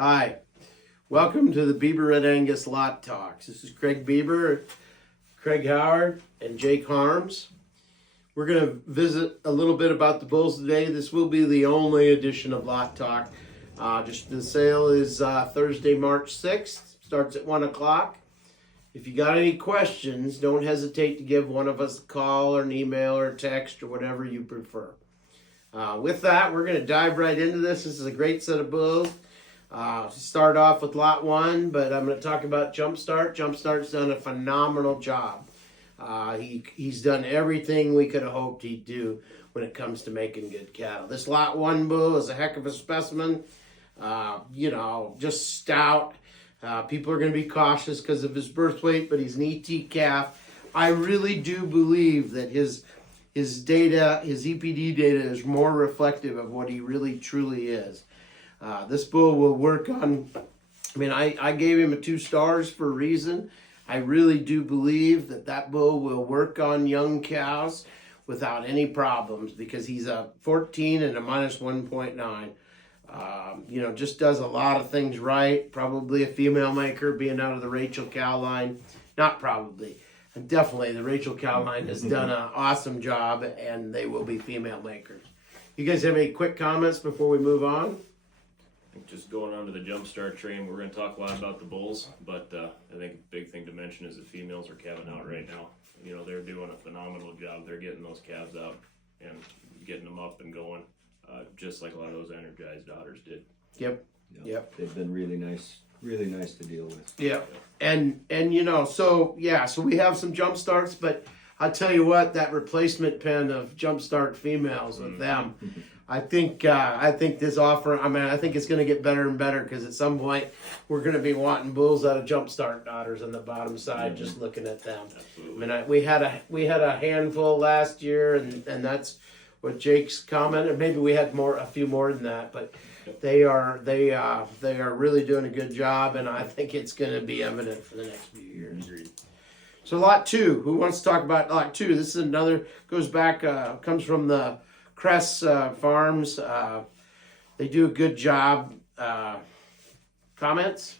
Hi, welcome to the Bieber Red Angus Lot Talks. This is Craig Bieber, Craig Howard, and Jake Harms. We're going to visit a little bit about the bulls today. This will be the only edition of Lot Talk. Just the sale is Thursday, March 6th. Starts at 1 o'clock. If you got any questions, don't hesitate to give one of us a call or an email or a text or whatever you prefer. With that, we're going to dive right into this. This is a great set of bulls. Start off with lot 1, but I'm going to talk about Jumpstart. Jumpstart's done a phenomenal job. He's done everything we could have hoped he'd do when it comes to making good cattle. This lot 1 bull is a heck of a specimen. Just stout. People are going to be cautious because of his birth weight, but he's an ET calf. I really do believe that his data, his EPD data, is more reflective of what he really truly is. This bull will work on, I gave him a 2 stars for a reason. I really do believe that bull will work on young cows without any problems because he's a 14 and a minus 1.9. Just does a lot of things right. Probably a female maker being out of the Rachel cow line. Not probably. Definitely the Rachel cow line has done an awesome job and they will be female makers. You guys have any quick comments before we move on? Just going on to the Jumpstart train, we're going to talk a lot about the bulls, but I think a big thing to mention is the females are calving out right now. They're doing a phenomenal job. They're getting those calves out and getting them up and going, just like a lot of those energized daughters did. Yep. They've been really nice to deal with. Yeah. And so we have some Jumpstarts, but I'll tell you what, that replacement pen of Jumpstart females with them, I think this offer, I think it's going to get better and better because at some point we're going to be wanting bulls out of Jumpstart daughters on the bottom side, just looking at them. Absolutely. We had a handful last year, and that's what Jake's commented. Maybe we had a few more than that, but they are really doing a good job, and I think it's going to be evident for the next few years. Agreed. So lot 2, who wants to talk about lot 2? This is another, comes from the Cress Farms. They do a good job. Comments?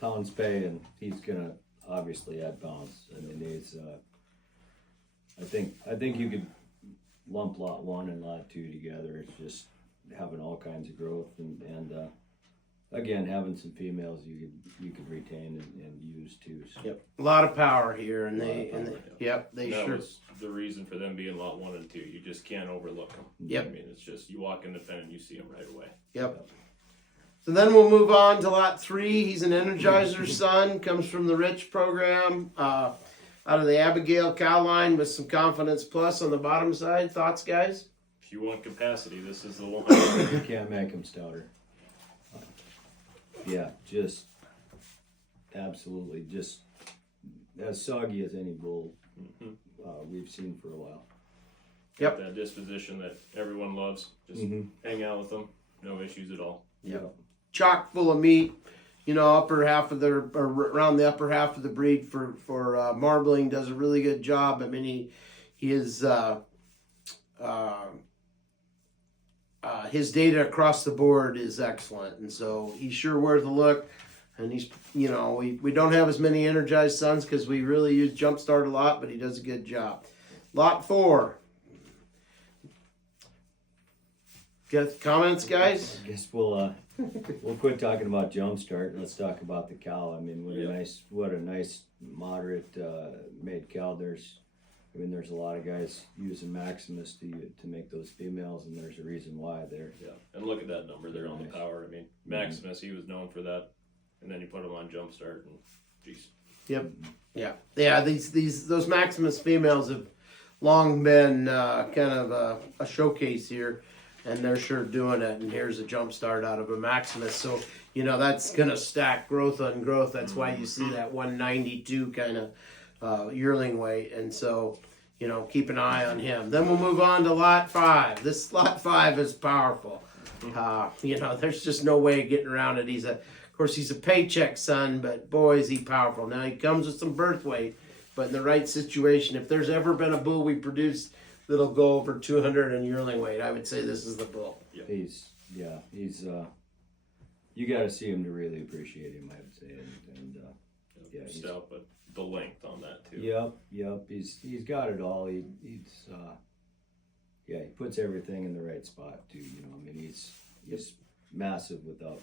Pounds pay, and he's gonna obviously add pounds. He's. I think you could lump lot 1 and lot 2 together. It's just having all kinds of growth and again having some females you could retain and use too. So. Yep, a lot of power here, and they That sure. was the reason for them being lot 1 and 2. You just can't overlook them. Yep. It's just you walk in the pen and you see them right away. Yep. So then we'll move on to lot 3. He's an Energizer son, comes from the Rich program, out of the Abigail cow line with some Confidence Plus on the bottom side. Thoughts, guys? If you want capacity, this is the one. You can't make them stouter. Just absolutely just as soggy as any bull we've seen for a while. Yep. That disposition that everyone loves. Just hang out with them. No issues at all. Yep. Chock full of meat, upper half of around the upper half of the breed for marbling, does a really good job. He is his data across the board is excellent, and so he's sure worth a look. And he's, we don't have as many energized sons because we really use Jumpstart a lot, but he does a good job. Lot 4. Got comments, guys? I guess we'll quit talking about Jumpstart and let's talk about the cow. What a nice moderate made cow. There's a lot of guys using Maximus to make those females, and there's a reason why there. Yeah, and look at that number there on the power. Maximus, he was known for that, and then you put him on Jumpstart, and geez. Yep. Yeah. Those Maximus females have long been kind of a showcase here, and they're sure doing it. And here's a Jumpstart out of a Maximus, so that's gonna stack growth on growth. That's why you see that 192 kind of yearling weight, and so keep an eye on him. Then we'll move on to lot 5. This lot 5 is powerful. There's just no way of getting around it. He's a paycheck son, but boy is he powerful. Now he comes with some birth weight, but in the right situation, if there's ever been a bull we produced that'll go over 200 in yearling weight, I would say this is the bull. He's you got to see him to really appreciate him, I would say. And yeah, stout, but the length on that too. Yep. He's got it all. He's he puts everything in the right spot too. You know, I mean, he's massive without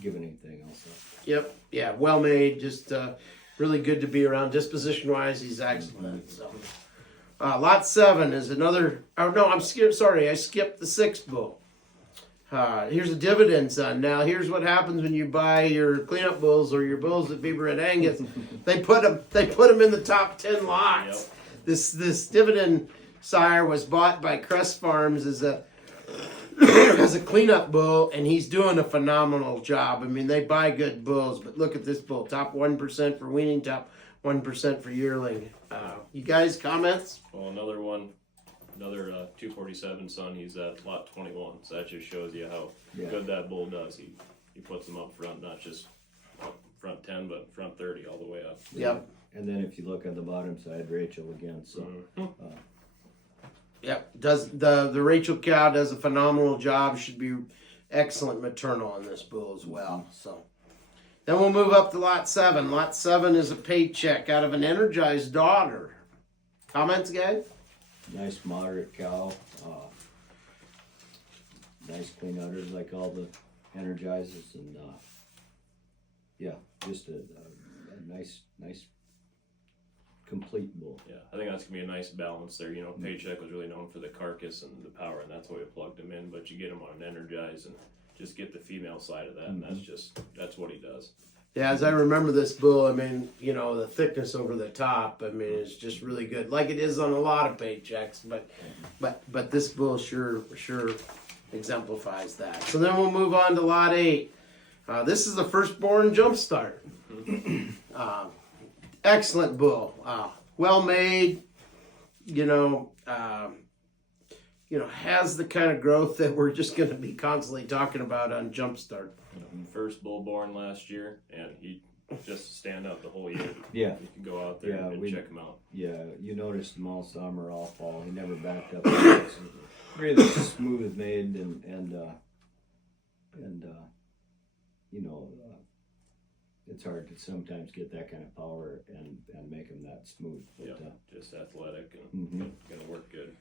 giving anything else up. Yep. Yeah. Well made. Just really good to be around. Disposition wise, he's excellent. So, lot 7 is another. Oh no, sorry, I skipped the 6th bull. Here's a dividend son. Now here's what happens when you buy your cleanup bulls or your bulls at Beaver Red Angus. They put them in the top 10 lots. Yep. This dividend sire was bought by Crest Farms as a as a cleanup bull, and he's doing a phenomenal job. I mean, they buy good bulls, but look at this bull: top 1% for weaning, top 1% for yearling. You guys, comments? Well, another 247 son. He's at lot 21, so that just shows you how good that bull does. He puts them up front, not just up front 10, but front 30 all the way up. Yep. And then if you look on the bottom side, Rachel again. So. Yep. Does the Rachel cow does a phenomenal job. Should be excellent maternal on this bull as well. So then we'll move up to lot 7. Lot 7 is a paycheck out of an energized daughter. Comments, guys? Nice moderate cow. Nice clean udders like all the energizers, and just a nice complete bull. Yeah, I think that's gonna be a nice balance there. You know, Paycheck was really known for the carcass and the power, and that's why we plugged him in. But you get him on an energize and just get the female side of that, and that's what he does. Yeah, as I remember this bull, I mean, you know, the thickness over the top, I mean, it's just really good, like it is on a lot of paychecks. But this bull sure exemplifies that. So then we'll move on to lot 8. This is the firstborn jumpstart. Excellent bull, well made. Has the kind of growth that we're just going to be constantly talking about on Jumpstart. First bull born last year, and he just stand out the whole year. Yeah, you can go out there and check him out. Yeah, you noticed him all summer, all fall. He never backed up. Really smooth made, and it's hard to sometimes get that kind of power and make him that smooth. But, just athletic and gonna work good.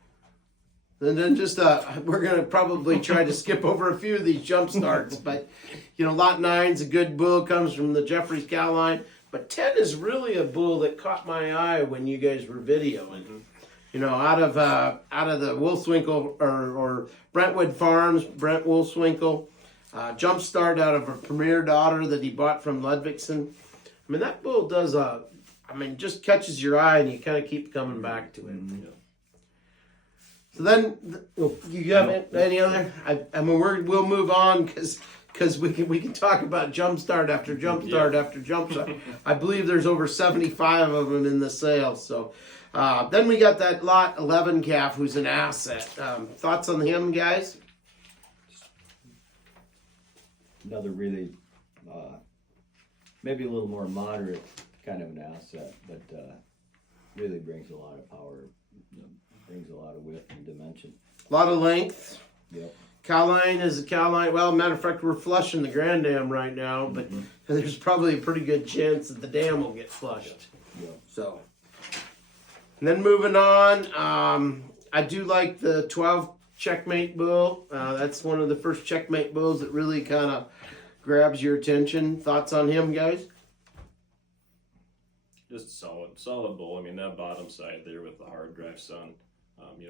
And then just we're gonna probably try to skip over a few of these jump starts, but lot 9's a good bull, comes from the Jeffries cow line. But 10 is really a bull that caught my eye when you guys were videoing. Out of the Wolfswinkel or Brentwood Farms, Brent Wolfswinkel. Jumpstart out of a premier daughter that he bought from Ludwigson. I mean, that bull does just catches your eye and you kind of keep coming back to it. Yeah. So then, you have any other? We'll move on because we can talk about Jumpstart after Jumpstart after Jumpstart. I believe there's over 75 of them in the sale. So then we got that lot 11 calf who's an asset. Thoughts on him, guys? Another really, maybe a little more moderate kind of an asset, but really brings a lot of power, brings a lot of width and dimension. A lot of length. Yep. Cow line is a cow line. Well, matter of fact, we're flushing the Grand Dam right now, but there's probably a pretty good chance that the dam will get flushed. Yep. So, and then moving on, I do like the 12 checkmate bull. That's one of the first checkmate bulls that really kind of grabs your attention. Thoughts on him, guys? Just a solid bull. I mean, that bottom side there with the hard drive sun,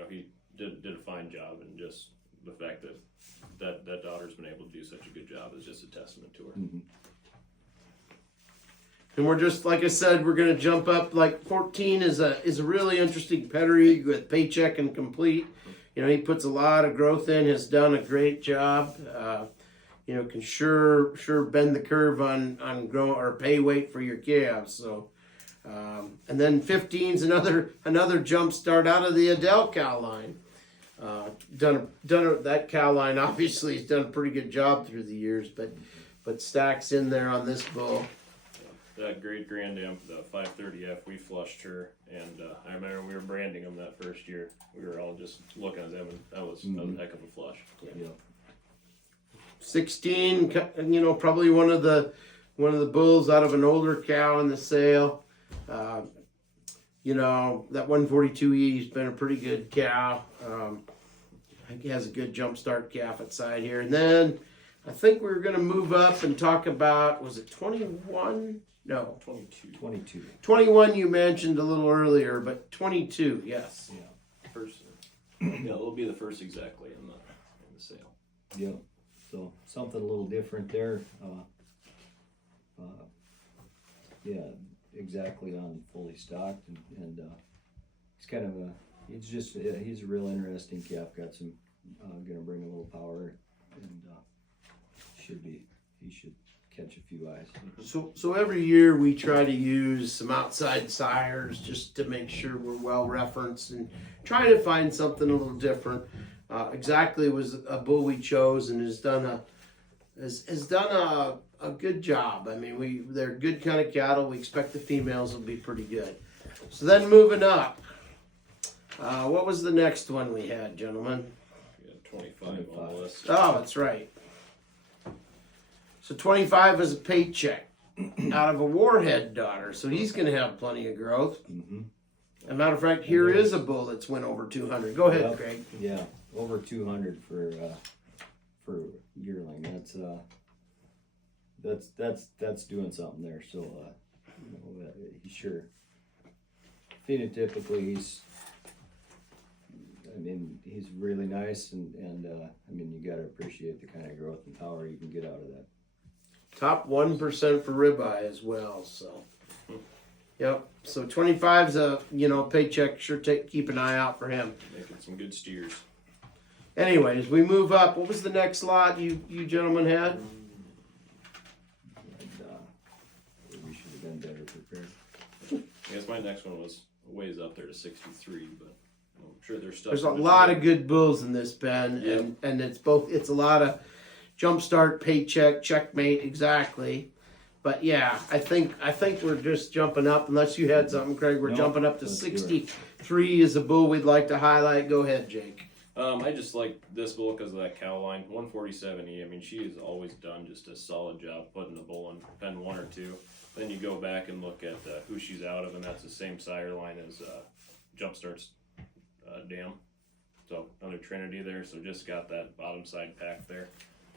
he did a fine job, and just the fact that daughter's been able to do such a good job is just a testament to her. And we're just, like I said, we're going to jump up. Like 14 is a really interesting pedigree with Paycheck and Complete. He puts a lot of growth in, has done a great job. Can sure bend the curve on grow or pay weight for your calves. So, and then 15's another jump start out of the Adele cow line. That cow line obviously has done a pretty good job through the years, but Stack's in there on this bull. That great Grand Dam, the 530F, we flushed her, and I remember we were branding them that first year. We were all just looking at them, and that was a heck of a flush. Yeah. 16, probably one of the bulls out of an older cow in the sale. That 142E has been a pretty good cow. I think he has a good jump start calf at side here. And then I think we're going to move up and talk about, was it 21? No. 22. 21 you mentioned a little earlier, but 22, yes. Yeah. First, yeah, it'll be the first exactly in the sale. Yeah. So something a little different there. Yeah, exactly on fully stocked, and he's kind of he's a real interesting calf. Got some, gonna bring a little power, and he should catch a few eyes. So every year we try to use some outside sires just to make sure we're well referenced and try to find something a little different. Exactly was a bull we chose and has done a good job. I mean, they're good kind of cattle. We expect the females will be pretty good. So then moving up, what was the next one we had, gentlemen? We got 25 on the list. Oh, that's right. So 25 is a paycheck out of a warhead daughter. So he's going to have plenty of growth. Mm-hmm. As a matter of fact, here is a bull that's went over 200. Go ahead, Yep. Craig. Yeah, over 200 for yearling. That's doing something there. So he's sure. Phenotypically, he's really nice, and you got to appreciate the kind of growth and power you can get out of that. Top 1% for ribeye as well. So, yep. So 25's a paycheck. Sure, keep an eye out for him. Making some good steers. Anyways, we move up. What was the next lot you gentlemen had? And, we should have been better prepared. I guess my next one was a ways up there to 63, but I'm sure there's stuff. There's a lot of good bulls in this, Ben, Yep. and it's a lot of jumpstart, paycheck, checkmate, exactly. But yeah, I think we're just jumping up. Unless you had something, Craig, we're No, jumping up to let's do it. 63 is a bull we'd like to highlight. Go ahead, Jake. I just like this bull because of that cow line. 147E, I mean, she has always done just a solid job putting the bull in pen 1 or 2. Then you go back and look at who she's out of, and that's the same sire line as Jumpstart's dam. So another Trinity there, so just got that bottom side pack there.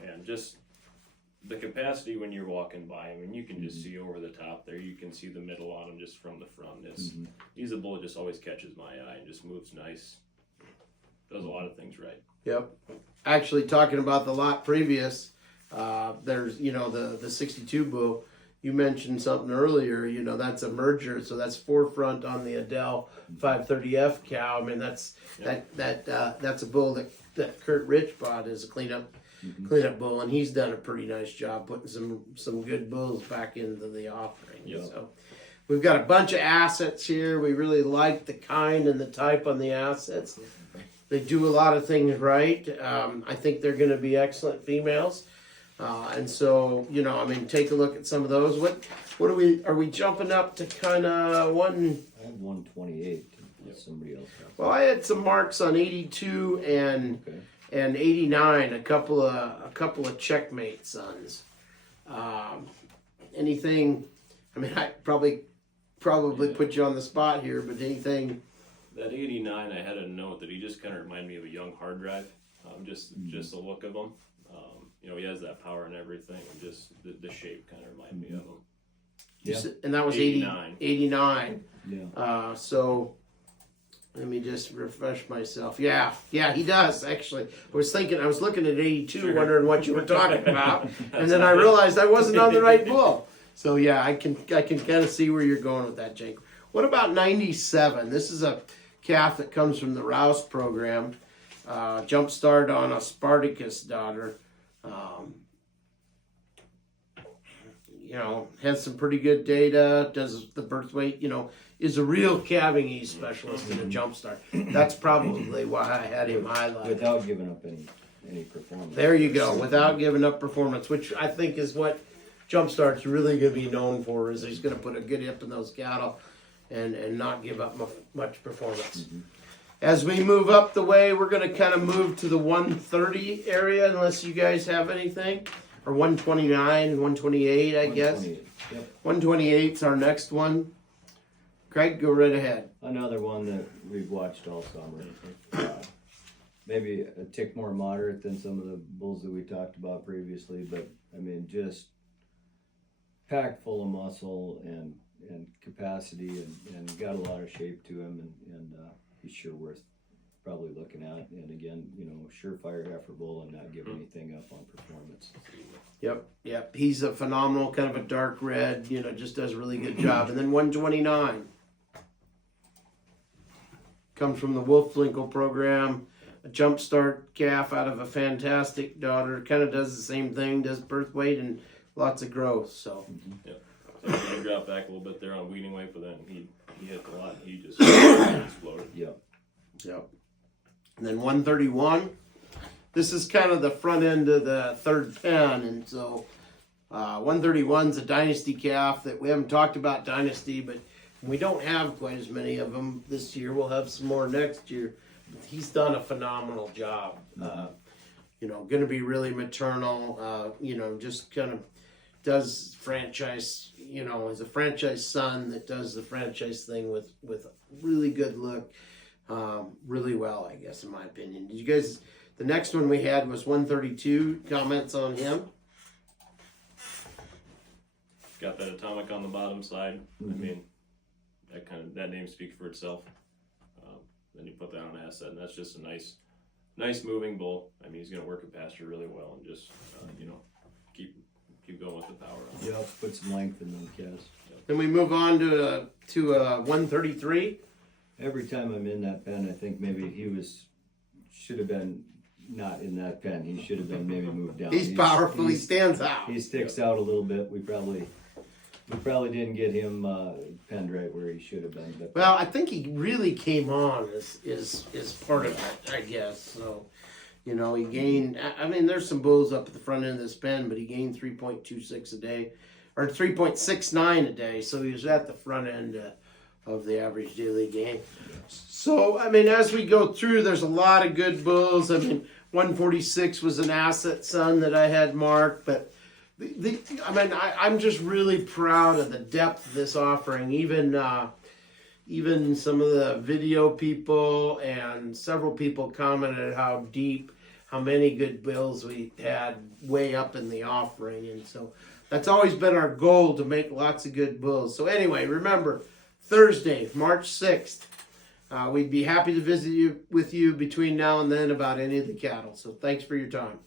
And just the capacity when you're walking by, I mean, you can just see over the top there. You can see the middle on him just from the front. He's a bull that just always catches my eye and just moves nice. Does a lot of things right. Yep. Actually, talking about the lot previous, there's the 62 bull. You mentioned something earlier. That's a merger, so that's forefront on the Adele 530F cow. I mean, that's a bull that Kurt Rich bought as a cleanup bull, and he's done a pretty nice job putting some good bulls back into the offering. Yep. So we've got a bunch of assets here. We really like the kind and the type on the assets. They do a lot of things right. I think they're going to be excellent females. And so, take a look at some of those. What are we jumping up to kind of one? I had 128. Somebody else got. Well, I had some marks on 82 and 89. A couple of checkmate sons. Anything? I mean, I probably put you on the spot here, but anything? That 89, I had a note that he just kind of reminded me of a young hard drive. Just the look of him. He has that power and everything, and just the shape kind of reminded me of him. Yeah. And that was 89. 89. Yeah. So let me just refresh myself. Yeah, he does actually. I was looking at 82, wondering what you were talking about, and then I realized I wasn't on the right bull. So yeah, I can kind of see where you're going with that, Jake. What about 97? This is a calf that comes from the Rouse program. Jump start on a Spartacus daughter. Has some pretty good data, does the birth weight, is a real calving ease specialist in a jump start. That's probably why I had him highlighted. Without giving up any performance. There you go, without giving up performance, which I think is what jump start's really going to be known for, is he's going to put a good hip in those cattle and not give up much performance. As we move up the way, we're going to kind of move to the 130 area, unless you guys have anything. Or 129, 128, I guess. 128. Yep. 128 is our next one. Craig, go right ahead. Another one that we've watched all summer. Maybe a tick more moderate than some of the bulls that we talked about previously, but I mean, just packed full of muscle and capacity, and got a lot of shape to him, and he's sure worth probably looking at. And again, you know, surefire heifer bull and not giving anything up on performance. Yep. He's a phenomenal, kind of a dark red, you know, just does a really good job. And then 129 comes from the Wolflinkel program. A jumpstart calf out of a fantastic daughter. Kind of does the same thing, does birth weight and lots of growth. So, So he dropped back a little bit there on weaning weight, but then he hit a lot. He just exploded. Yep. And then 131. This is kind of the front end of the third pen, and so 131's a dynasty calf that we haven't talked about dynasty, but we don't have quite as many of them this year. We'll have some more next year. He's done a phenomenal job. You know, going to be really maternal. You know, just kind of does franchise. You know, is a franchise son that does the franchise thing with really good look, really well, I guess, in my opinion. Did you guys? The next one we had was 132. Comments on him? Got that atomic on the bottom side. I mean, that name speaks for itself. Then you put that on asset, and that's just a nice moving bull. I mean, he's going to work a pasture really well, and just you know, keep going with the power. Yep. Put some length in them calves. Then we move on to 133. Every time I'm in that pen, I think maybe he should have been not in that pen. He should have been maybe moved down. He's powerful. He stands out. He sticks out a little bit. We probably didn't get him penned right where he should have been. But Well, I think he really came on is part of it, I guess. So, you know, he gained. I mean, there's some bulls up at the front end of this pen, but he gained 3.26 a day, or 3.69 a day. So he was at the front end of the average daily gain. So, I mean, as we go through, there's a lot of good bulls. I mean, 146 was an asset son that I had marked, but I'm just really proud of the depth of this offering. Even some of the video people and several people commented how deep, how many good bills we had way up in the offering. And so that's always been our goal, to make lots of good bulls. So anyway, remember, Thursday, March 6th, we'd be happy to visit with you between now and then about any of the cattle. So thanks for your time.